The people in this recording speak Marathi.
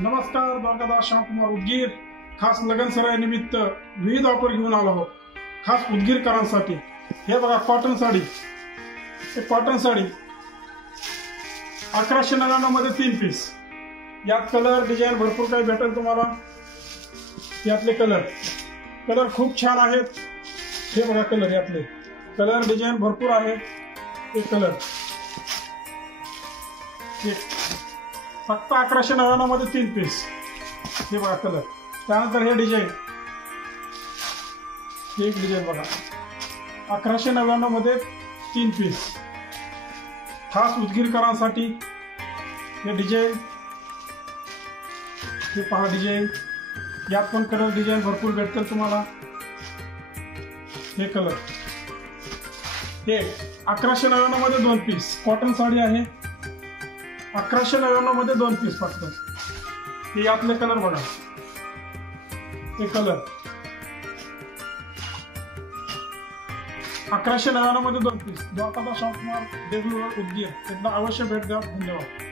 नमस्कार, द्वारकादास श्यामकुमार उदगीर खास लगन सराई निमित्त विविध ऑफर घेऊन आलो आहोत खास उदगीरकरांसाठी। हे बघा कॉटन साडी, हे कॉटन साडी 1199 मध्ये 3 पीस। यात कलर डिझाईन भरपूर काही भेटेल तुम्हाला। यातले कलर खूप छान आहेत। हे बघा कलर, यातले कलर डिझाईन भरपूर आहे। हे कलर फक्त 1199 मध्ये 3 पीस। हे बघा कलर, त्यानंतर हे डिझाईन, एक डिझाईन बघा 1199 मध्ये 3 पीस खास उदगीरकरांसाठी। हे डिझाईन, हे पहा डिझाईन, यात पण कलर डिझाईन भरपूर भेटतील तुम्हाला। हे कलर, हे 1199 मध्ये 2 पीस कॉटन साडी आहे। 1199 मध्ये 2 पीस फक्त। हे यातले कलर बघा, हे कलर 1199 मध्ये 2 पीस। द्वारकादास श्यामकुमार, देगलूर, उदगीर। एकदा अवश्य भेट द्या। धन्यवाद।